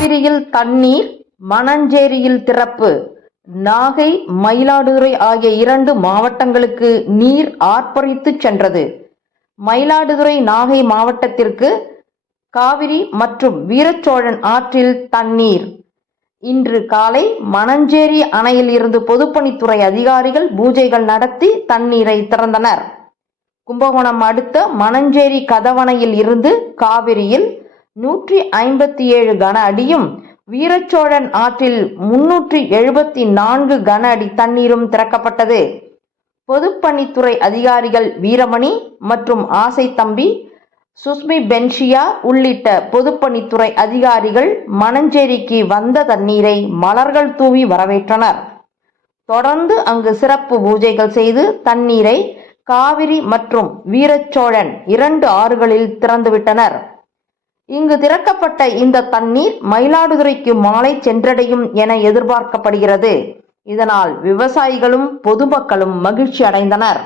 காவிரியில் தண்ணீர், மணஞ்சேரியில் திறப்பு. நாகை, மயிலாடுதுறை ஆகிய 2 மாவட்டங்களுக்கு நீர் ஆர்ப்பரித்துச் சென்றது. மயிலாடுதுறை, நாகை மாவட்டத்திற்கு காவிரி மற்றும் வீரச்சோழன் ஆற்றில் தண்ணீர். இன்று காலை மணஞ்சேரி அணையில் இருந்து பொதுப்பணித்துறை அதிகாரிகள் பூஜைகள் நடத்தி தண்ணீரை திறந்தனர். கும்பகோணம் அடுத்த மணஞ்சேரி கதவணையில் இருந்து காவிரியில் 157 கன அடியும், வீரச்சோழன் ஆற்றில் 374 கன அடி தண்ணீரும் திறக்கப்பட்டது. பொதுப்பணித்துறை அதிகாரிகள் வீரமணி மற்றும் ஆசைத்தம்பி, சுஸ்மி பென்ஷியா உள்ளிட்ட பொதுப்பணித்துறை அதிகாரிகள் மணஞ்சேரிக்கு வந்த தண்ணீரை மலர்கள் தூவி வரவேற்றனர். தொடர்ந்து அங்கு சிறப்பு பூஜைகள் செய்து தண்ணீரை காவிரி மற்றும் வீரச்சோழன் 2 ஆறுகளில் திறந்துவிட்டனர். இங்கு திறக்கப்பட்ட இந்த தண்ணீர் மயிலாடுதுறைக்கு மாலை சென்றடையும் என எதிர்பார்க்கப்படுகிறது. இதனால் விவசாயிகளும் பொதுமக்களும் மகிழ்ச்சி அடைந்தனர்.